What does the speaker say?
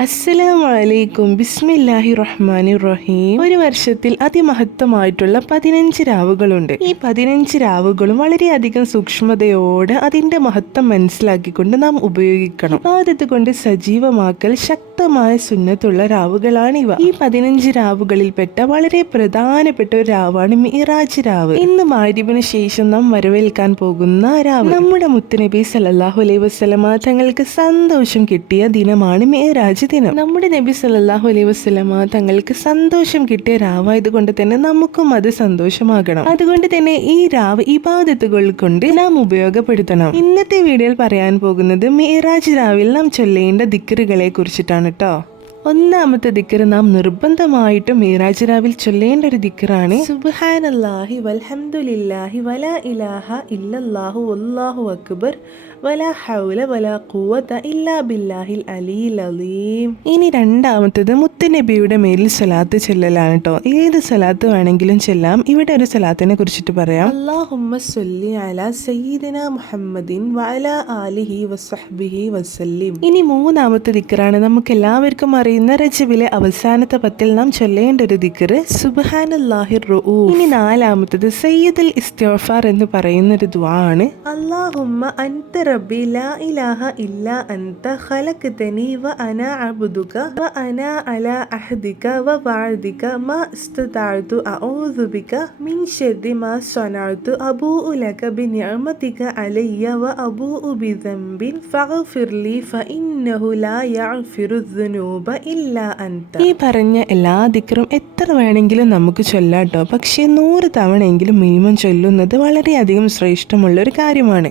അസ്സലാമലൈക്കും. ബിസ്മില്ലാഹി റഹ്മാനി റഹീം. ഒരു വർഷത്തിൽ അതിമഹത്വമായിട്ടുള്ള പതിനഞ്ച് രാവുകളുണ്ട്. ഈ പതിനഞ്ച് രാവുകളും വളരെയധികം സൂക്ഷ്മതയോടെ അതിന്റെ മഹത്വം മനസ്സിലാക്കിക്കൊണ്ട് നാം ഉപയോഗിക്കണം. ആദ്യത്തെ കൊണ്ട് സജീവമാക്കൽ ശക്തമായ സുന്നത്തുള്ള രാവുകളാണ് ഇവ. ഈ പതിനഞ്ച് രാവുകളിൽപ്പെട്ട വളരെ പ്രധാനപ്പെട്ട ഒരു രാവാണ് മിറാജ് രാവ്. ഇന്ന് മാരിബിന് ശേഷം നാം വരവേൽക്കാൻ പോകുന്ന രാവ്. നമ്മുടെ മുത്തുനബി സല്ലല്ലാഹു അലൈഹി വസല്ലമ തങ്ങൾക്ക് സന്തോഷം കിട്ടിയ ദിനമാണ് മിറാജ് ദിനം നമ്മുടെ നബി സല്ലല്ലാഹു അലൈഹി വസ്ലമ തങ്ങൾക്ക് സന്തോഷം കിട്ടിയ രാവായത് കൊണ്ട് തന്നെ നമുക്കും അത് സന്തോഷമാകണം. അതുകൊണ്ട് തന്നെ ഈ രാവ് ഇബാദത്തുകൾ കൊണ്ട് നാം ഉപയോഗപ്പെടുത്തണം. ഇന്നത്തെ വീഡിയോയിൽ പറയാൻ പോകുന്നത് മിറാജ് രാവിൽ നാം ചൊല്ലേണ്ട ദിക്കറുകളെ കുറിച്ചിട്ടാണ് കേട്ടോ ഒന്നാമത്തെ ദിക്കർ നാം നിർബന്ധമായിട്ടും മീറാജ് രാവിൽ ചൊല്ലേണ്ട ഒരു ദിക്കറാണ്. സുബ്ഹാനല്ലാഹി വൽഹംദുലില്ലാഹി വലാ ഇലാഹ ഇല്ലല്ലാഹു അക്ബർ വലാ ഹൗല വലാ ഖുവത ഇല്ലാ ബില്ലാഹിൽ അലീൽ അലീം. ഇനി രണ്ടാമത്തത് മുത്തുനബിയുടെ മേലിൽ സലാത്ത് ചെല്ലലാണ് കേട്ടോ ഏത് സലാത്ത് വേണമെങ്കിലും ചെല്ലാം. ഇവിടെ ഒരു സലാത്തിനെ കുറിച്ചിട്ട് പറയാം. അല്ലാഹുമ്മ സല്ലി അലാ സയ്യിദിന മുഹമ്മദിൻ ആലിഹി വസഹ്ബിഹി വസല്ലിം ഇനി മൂന്നാമത്തെ ദിക്കറാണ് നമുക്ക് എല്ലാവർക്കും അറിയുന്ന റജബിലെ അവസാനത്തെ പത്തിൽ നാം ചൊല്ലേണ്ട ഒരു ദിക്കറ് സുബാനുല്ലാഹിർ റഊ ഇനി നാലാമത്തത് സയ്യിദുൽ ഇസ്തിഗ്ഫാർ എന്ന് പറയുന്ന ഒരു ദ്വാണ് ആണ് അല്ലാഹുമ്മ അൻത ലാ ഇലാഹ ഇല്ല അൻത വ അന അബ്ദുക വ അന വ അഊദു ബിക മിൻ സ്വനഅതു അബൂഉ ലക വ അബൂഉ ഫഇന്നഹു ലാ ഇല്ലാ അന്ത ഈ പറഞ്ഞ എല്ലാ ദിക്കറും എത്ര വേണമെങ്കിലും നമുക്ക് ചൊല്ലാട്ടോ പക്ഷേ നൂറ് തവണയെങ്കിലും മിനിമം ചൊല്ലുന്നത് വളരെയധികം ശ്രേഷ്ഠമുള്ള ഒരു കാര്യമാണ്.